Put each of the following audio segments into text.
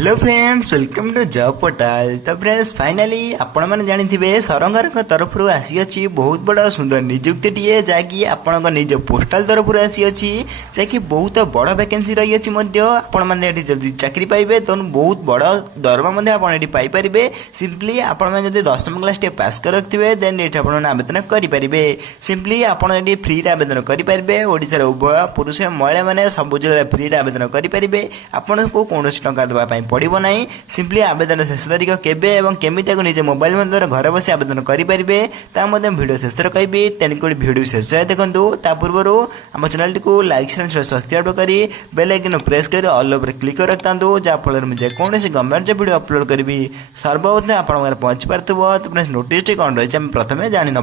Hello friends, welcome to job portal. तो friends finally आपण मैंने जानी सरकार तरफ आसी अच्छी बहुत बड़ा सुंदर निजुक्ति टीए जहाँकि आपण निज पोस्टाल तरफ आसी अच्छी जहाँकि बहुत बड़ वैकेंसी रही मैंने जल्दी चाकरी पाइबे तो बहुत बड़ दरमा पाइपर। सिंपली आपण जब 10वीं क्लास पास कर रखिए देन ये आवेदन करेंगे। सिंपली आपड़ फ्री आवेदन करेंगे। ओडार उभय पुरुष महिला मैंने सब जिले फ्री आवेदन करेंगे। आपन को कौन टंका देवा पड़ो ना। सिंपली आवेदन शेष तारीख केबे एवं केमी निज मोबाइल माध्यम घर बस आवेदन करेंगे भिडियो शेष कहि तेणुक भिडियो शेष देखूँ। ता पूर्व आम चैनल को लाइक सब्सक्राइब कर बेल आइकन प्रेस कर ऑल ओवर क्लिक कर रखता जहाँफल में जेकोसी गवर्नमेंट जो भिडियो अपलोड करी सर्वप्रथम आप पहुंची पार्थ्व। तो नोटिस कौन रही है प्रथम जानी ना।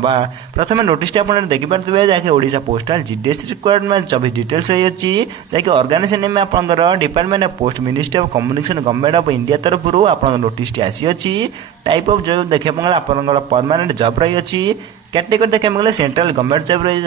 प्रथम नोटिस आप देखिपे जहाँकि Odisha postal GDS requirement 24 details रही अच्छी जहाँकि ऑर्गेनाइजेशन में आपंकर department of post ministry of communication government of India तरफ आप नोटिस आसी अच्छी। टाइप ऑफ जॉब देखा गला आप परमानेंट जॉब रही अच्छी। कैटेगरी देखा गले सेंट्रल गवर्नमेंट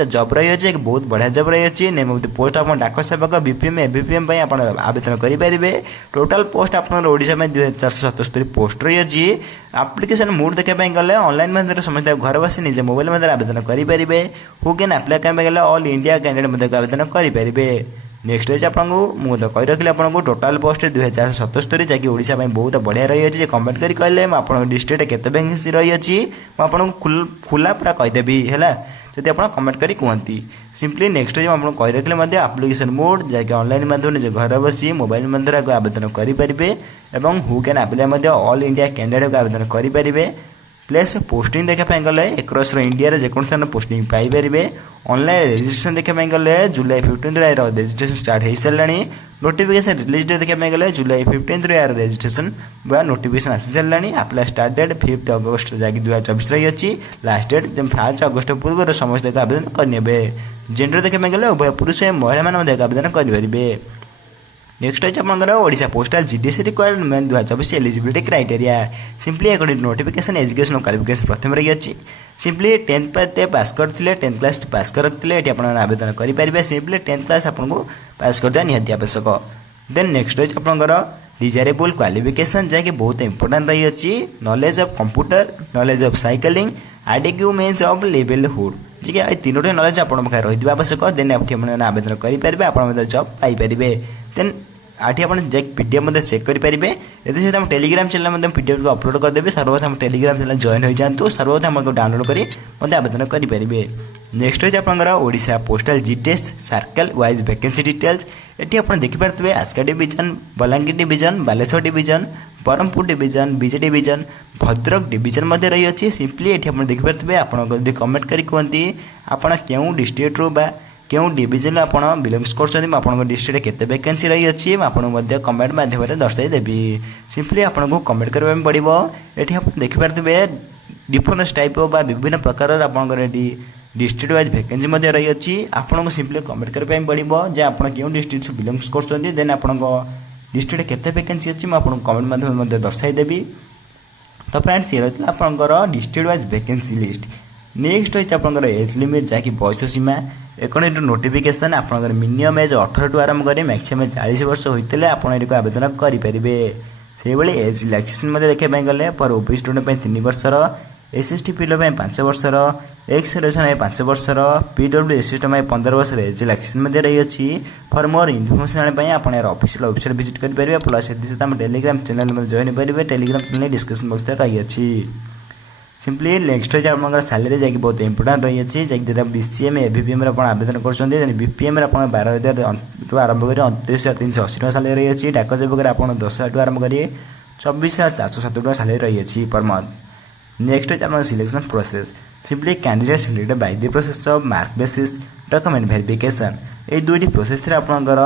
जॉब रही है बहुत बढ़िया जॉब रही है। नेम ऑफ द पोस्ट आप डाक सेवक बीपीएम एबीपीएम आप आवेदन करेंगे। टोटाल पोस्ट आपड़ा में 2477 पोस्ट रही है। आप्लिकेसन मोड देखा गले ऑनलाइन माध्यम समस्त घर बस निजे मोबाइल माध्यम आवेदन करेंगे। हु कैन अप्लाई गले ऑल इंडिया कैंडिडेट आवेदन करेंगे। नेक्स्ट है आपको मुझे कही रखी आपको टोटाल पोस्ट 2077 जहाँकि ओडिशा में बहुत बढ़िया रही है। कमेंट करी कहले आप डिस्ट्रिक्ट केते वैकेंसी रही अच्छी मुझे खुला पूरा कहीदेवी है जब आप कमेंट करी कहती। सिंपली नेक्स्ट है आपको कही रखिले आप्लिकेसन मोड जहाँकि ऑनलाइन माध्यम निज घर बसी मोबाइल माध्यम आवेदन करेंगे। Who can apply all India candidate आवेदन करेंगे। प्लेस पोस्टिंग देखा गले एक्रॉस इंडिया जेको स्थान पोस्टिंग पाइपर। ऑनलाइन रजिस्ट्रेशन देखा गले जुलाई 15 रजिस्ट्रेशन स्टार्ट हो सारा। नोटिफिकेशन रिलीज डेट देखा गले जुलाई 15 यार रजिस्ट्रेशन बा नोटिफिकेशन आसी सारा। अप्लाई स्टार्ट डेट 5 अगस्त जहाँकि 2024 रही अच्छी। लास्ट डेट 5 अगस्त पूर्व समस्त आवेदन करेंगे। जेंडर देखा गले उभय पुरुष महिला मैंने आवेदन करेंगे। नेक्स्ट है आपंकर Odisha postal GDS requirement 2024 eligibility criteria. Simply एक नोटिफिकेशन एजुकेशन क्वालिफिकेशन प्रथम रही अच्छी। सिंपली 10th पास करते 10th क्लास पास कर रखते ये आवेदन करेंगे। सिंपली 10th क्लास आपको पास करदे निहाती आवश्यक। देन नेक्स्ट है आपंकर डिजायरेबल क्वालिफिकेशन जहाँकि बहुत इंपोर्टेंट रही अच्छी। Knowledge of computer, knowledge of cycling, adequate means of livelihood जी ये तीनोटी नॉलेज आप रही आवश्यक। देन आवेदन करेंगे आप जॉब पाइपर। देन आठी आप पीडीएफ चेक करेंगे। ये सहित टेलीग्राम चैनल पीडीएफ को अपलोड करदेवी। सर्वप्रथम टेलीग्राम चैनल जॉइन हो जातु। सर्वप्रथम डाउनलोड कर आवेदन करेंगे। नेक्स्ट है आपंकर Odisha postal GDS circle wise vacancy details. ये आप देखिपे Aska division, Balangir division, Baleshwar division, Brahmapur division, BJ division, Bhadrak division मध्य रही अच्छी। सिंपली ये आप देखिपे आप कमेंट करी कहती आप क्यों डिस्ट्रिक्ट बा क्यों डिविजन आप बिलोंग्स कर डिस्ट्रिक्ट केते वैकेंसी रही अच्छी आपको कमेंट माध्यम दर्शाईदेवी। सिंपली आपको कमेंट करने पड़ो। ये आप देखिपे डिफरेंस टाइप विभिन्न प्रकार आपंकर डिस्ट्रिक्ट वाइज वैकेंसी रही अच्छी। आपको सिंपली कमेंट करने पड़ो जे आप क्यों डिस्ट्रिक्ट बिलोंग्स कर देन आप डिस्ट्रिक्ट केते वैकेंसी अच्छी आपको कमेंट माध्यम दर्शाईदेवी। तो फ्रेंड्स ये रही आपंकर district wise vacancy list. Next है आपंकर एज लिमिट जहाँकि बयस सीमा एक नोटिफिकेशन आपंकर मिनिमम एज 18 आरंभ कर मैक्सिमम 40 वर्ष होते आप आवेदन करेंगे। से भाई एज रिलैक्सेशन देखा गले पर ओबीसी स्टूडेंट 3 वर्षर, एसएसटी पिलो 5 वर्षर, एक्स सर्विसमैन 5 वर्षर, पीडब्ल्यू सिस्टम 15 वर्ष एज रिलैक्सेशन रही अच्छी। फॉर मोर इनफॉरमेशन आप ऑफिशियल वेबसाइट विजिट करेंगे। प्लस सहित टेलीग्राम चैनल जॉइन करेंगे। टेलीग्राम चैनल डिस्क्रिप्शन बॉक्स रही अच्छी। सिंपली नेक्स्ट है आपंकर सैलरी जैक बहुत इंपोर्टेंट रही है जैसे बीसीएम एबीपीएम आवेदन कर बीपीएम 12,000 आरंभ कर 29,380 टका सैलरी रही है। डाक सेवक आप 10,000 आरंभ कर 24,470 टका सैलरी रही है पर मंथ। नेक्स्ट है selection process. Simply candidate selected by the process of mark basis document verification. ये दुईटी प्रोसेस आपंकर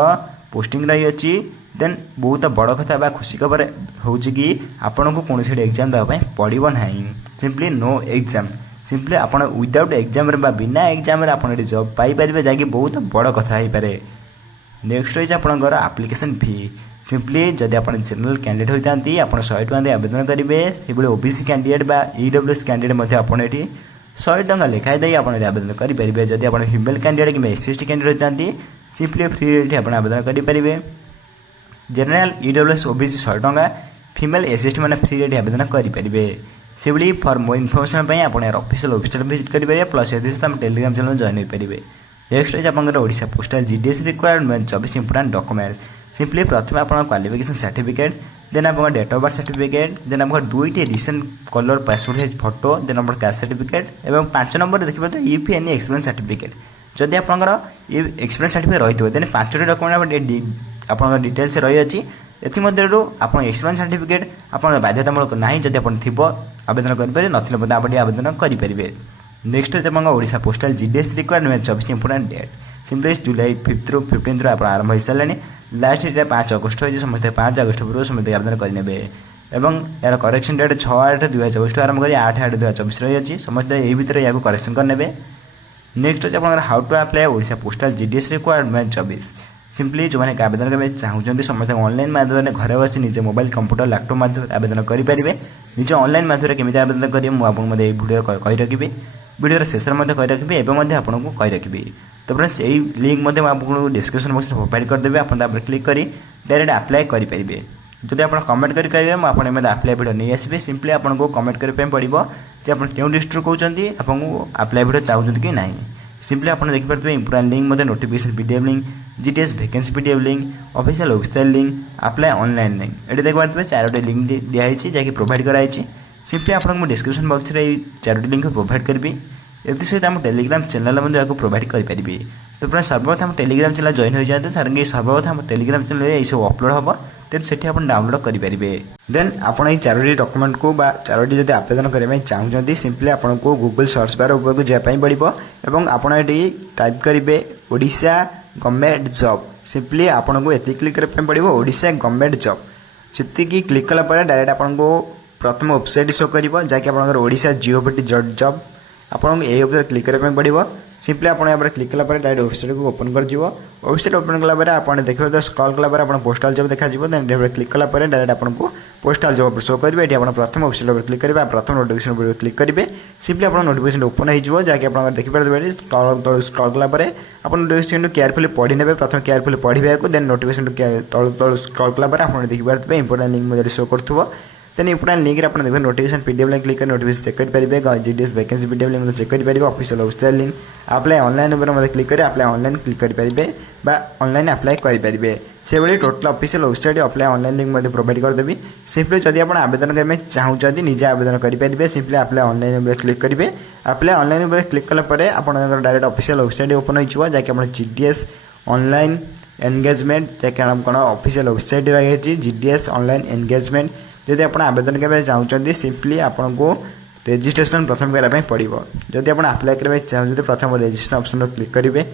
पोस्टिंग रही अच्छी। देन बहुत बड़ कथा बा खुशी खबर हूँ कि आपन को कौन एग्जाम देवाई पड़ो ना। Simply no exam. सिंपली आप विदाउट एग्जाम बिना एग्जाम आप जॉब पाइपर जहाँकि बहुत बड़ कथा हो पाए। नेक्स्ट है आपंकर आप्लिकेसन फी। सिंपली जदि आप जनरल कैंडिडेट होती आप 100 टका आवेदन करेंगे। से ओबीसी कैंडिडेट बा ईडब्ल्यूएस कैंडिडेट आप 100 टका लेखाएं दे आप आवेदन करेंगे। जदि आप फीमेल कैंडिडेट कि एससी एसटी कैंडिडेट होती सिंपली फ्री आप आवेदन करेंगे। जनरल ईडब्ल्यूएस ओबीसी 100 टंका फीमेल एसएसटी मैंने फ्री रेट आवेदन करेंगे से फॉर मोर इनफर्मेशन आप यार ऑफिशियल वेबसाइट विजिट करेंगे प्लस ये टेलीग्राम चैनल जॉइन हो पारे। नेक्स्ट है आपंकर Odisha postal GDS requirement 24 important documents simply प्रथम आप क्वालिफिकेशन सर्टिफिकेट देन आप date of birth certificate then आप दुईटी recent colour passport size photo then आप कास्ट सर्टिफिकेट और 5 नंबर देखिए तो इफ एनी एक्सपीरियंस सर्टिफिकेट जदि आपंकर एक्सपीरियंस सर्टिफिकेट रही है देन 5टी डॉक्यूमेंट आप डिटेल्स रही अच्छी एमध्य आप एक्सपीरियंस सर्टिफिकेट आप बाध्यतामूलक ना जब आप आवेदन करेंगे ना आप आवेदन करेंगे। नेक्स्ट है आप Odisha postal GDS requirement 24 important date simply जुलाई 5 रू 15 आप आरंभ हो सारे लास्ट डेट 5 अगस्त हो समस्त 5 अगस्त पूर्व समस्त आवेदन करेंगे एवं यार करेक्शन डेट 6/8/2024 आरंभ कर 8/8/2024 रही अच्छी समस्त यही भितर या करेक्शन करने। नेक्स्ट है आप how to apply Odisha postal GDS requirement 24 simply जो मैंने आवेदन करने चाहते समस्त ऑनलाइन माध्यम घर बस निजे मोबाइल कंप्यूटर लैपटॉप माध्यम आवेदन करेंगे निज ऑनलाइन माध्यम केमी आवेदन करेंगे मुझे भिडियो कही रखी वीडियो शेष में कही रखी आपको कही रखी। तो फ्रेंड्स यही लिंक आपको डिस्क्रिप्शन बॉक्स में प्रोवाइड करदेवी आप क्लिक कर डायरेक्ट अप्लाई करेंगे। जब आप कमेंट करेंगे मुझे अप्लाई वीडियो नहीं आसबि सिंपली आपको कमेंट करने पड़ो कि आप क्यों डिस्ट्रिक्ट कहते आपको अप्लाई वीडियो चाहते कि ना सिंपली आप देखिए important link notification PDF link GTS vacancy PDF link official website link apply online link ये देखिए 4टी लिंक दिखाई जैसे प्रोवाइड कराई सिंपली आपको डिस्क्रिप्शन बॉक्स में 4टी लिंक प्रोवाइड करी ये सहित आम टेलीग्राम चैनल आपको प्रोवाइड करेंगे। तो फ्रेंड्स सर्वप्रथम टेलीग्राम चैनल जॉइन हो जाते कारण सर्वप्रथम टेलीग्राम चैनल ये सब अपलोड हम देन से आप डाउनलोड करेंगे। देन आपड़ ये 4टी डॉक्यूमेंट को 4टी जब आवेदन करने चाहते सिंपली आपको गूगल सर्च बार ऊपर को जावाई पड़ो और आप टाइप करेंगे ओडिशा गवर्नमेंट जॉब सिंपली आपको ये क्लिक करने पड़ो ओडिशा गवर्नमेंट जॉब से क्लिक कलापर डायरेक्ट आपको प्रथम वेबसाइट शो कर जहाँकि आप ओडिशा gov.jobs आपको ये क्लिक करने पड़ो सिंपली आप क्लिक कलापर डायरेक्ट वेबसाइट को ओपन कर वेबसाइट ओपन कलापर आप देखिए तो स्क्रॉल कलापर आप पोस्टाल जॉब देखा देन क्लिक कलापर डायरेक्ट आपको पोस्टाल जॉब शो करेंगे ये प्रथम वेबसाइट पर क्लिक करेंगे प्रथम नोटिफिकेशन पर क्लिक करेंगे सिंपली आप नोटिफिकेशन ओपन हो जहाँकि आप देखिए स्क्रॉल कलापर आप नोटिफिकेशन केयरफुली पढ़ी ने प्रथम केयरफुली पढ़ा देन नोटिफिकेशन तल स्क्रॉल कलापर आप देखिए इंपोर्टेंट लिंक मुझे शो कर देन इंपोर्टेंट लिंक आप देखिए नोटिफिकेशन पीडीएफ लिंक क्लिक कर नोटिफिकेशन चेक करेंगे GDS vacancy PDF link check करेंगे official website link apply online click कर अप्लाई ऑनलाइन क्लिक करेंगे ऑनलाइन अप्लाई करेंगे से भाई total official website apply online link मुझे प्रोवाइड करदेवी सिंपली जब आप आवेदन करने चाहते निजे आवेदन करेंगे सिंपली अप्लाई ऑनलाइन क्लिक करेंगे अप्लाई ऑनलाइन क्लिक कलापर आप डायरेक्ट ऑफिशियल वेबसाइट ओपन हो जहाँकि आप जीडीएस ऑनलाइन एंगेजमेंट जैसे कौन ऑफिशियल वेबसाइट रही जीडीएस ऑनलाइन एंगेजमेंट जदि आप आवेदन करने चाहते सिंपली आपको रजिस्ट्रेशन प्रथम करने पड़ो जदि आप अप्लाई करने चाहते प्रथम रजिस्ट्रेशन ऑप्शन पर क्लिक करेंगे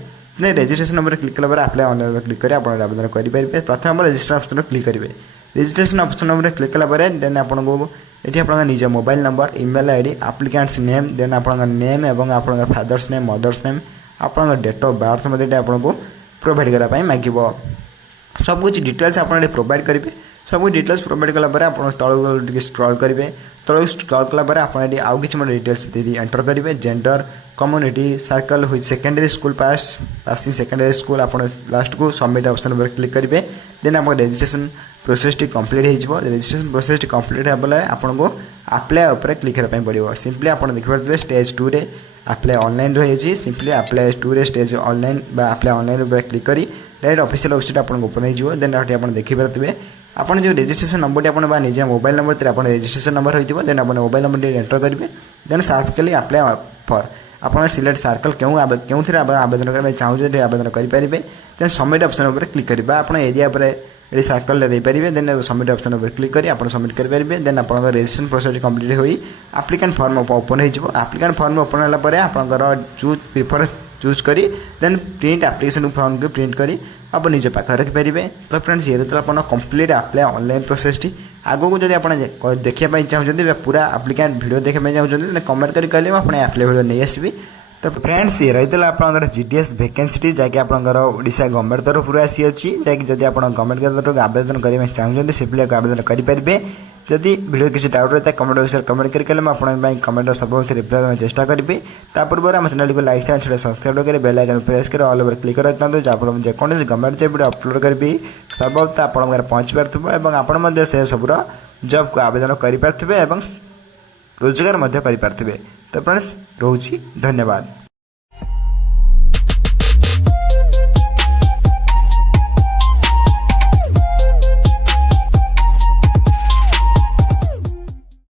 रजिस्ट्रेशन नंबर क्लिक कलापर अप्लाई ऑनलाइन क्लिक कर आवेदन करेंगे प्रथम रजिस्ट्रेशन ऑप्शन पर क्लिक करेंगे रजिस्ट्रेशन ऑप्शन नंबर क्लिक कलापर देन आपको ये आप निज mobile number email ID applicant's name then आप नेम और आप फादर्स नेम मदर्स नेम आप डेट ऑफ बर्थ मध्य आपको प्रोवाइड करने मांग सब कुछ डिटेल्स आप प्रोवाइड करेंगे सब डिटेल्स प्रोवाइड कलापर आप तल स्क्रॉल करेंगे तल स्क्रॉल कलापर आप आउ कि डिटेल्स एंटर करेंगे जेंडर कम्युनिटी सर्कल हुई secondary school passing secondary school आप लास्ट को सबमिट ऑप्शन पर क्लिक करेंगे देन आप रजिस्ट्रेशन प्रोसेस कंप्लीट हो रजिस्ट्रेशन प्रोसेस कंप्लीट होगा आपको अप्लाई उपर क्लिक करने पड़ो सिंपली आप देखिए स्टेज 2 रे अप्लाई ऑनलाइन रही सिंपली अप्लाई 2 रे स्टेज ऑनलाइन अप्लाई ऑनलाइन उपर क्लिक करी डायरेक्ट ऑफिशियल वेबसाइट आपको ओपन हो देन आप देखिए आप जो रजिस्ट्रेशन नंबर आप निजे मोबाइल नंबर आप रजिस्ट्रेशन नंबर होती देन आप मोबाइल नंबर एंटर करेंगे देन सर्कली अप्लाई फॉर आप सिलेक्ट सर्कल क्यों आवेदन करने चाहते आवेदन करेंगे देन सबमिट ऑप्शन पर क्लिक करेंगे आप एरिया पर ये सर्कल देपारे देन सबमिट ऑप्शन पर क्लिक कर आप सबमिट करेंगे देन आप रजिस्ट्रेशन प्रोसेस कंप्लीट हो एप्लिकेंट फॉर्म ओपन हो एप्लिकेंट फॉर्म ओपन होगापर आप चूज प्रिफरेंस चूज करी देन प्रिंट एप्लिकेशन फॉर्म को प्रिंट करी आप निज पाखे रखिपारे। तो फ्रेंड्स ये तो आप complete apply online process T आगो को जब आप देखा चाहते पूरा एप्लिकेंट वीडियो देखा चाहते कमेंट कर कहले आप अप्लाई वीडियो नहीं आसबि। तो फ्रेंड्स ये रही आपंकर जीडीएस वैकेंसी जहाँकि आपंकर ओडिशा गवर्नमेंट तरफ आसी अच्छी जहाँकि जब आप गवर्नमेंट तरफ आवेदन करने चाहते सिंपली आवेदन करेंगे जदि वीडियो किसी डाउट रहता है कमेंट विषय कमेंट करके मैं कमेंट सब रिप्लाई देने चेष्टा करी। ता पूर्व आम चैनल को लाइक चैनल सब्सक्राइब कर बेल आइकन प्रेस कर ऑल ओवर क्लिक कर दिखाँ जहाँफल जेकोसी गवर्नमेंट जब वीडियो अपलोड करी सर्वप्रथम आप पहुँची पारे आपण से सबूर जॉब को आवेदन करें रोजगार करें। तो फ्रेंड्स रोची धन्यवाद।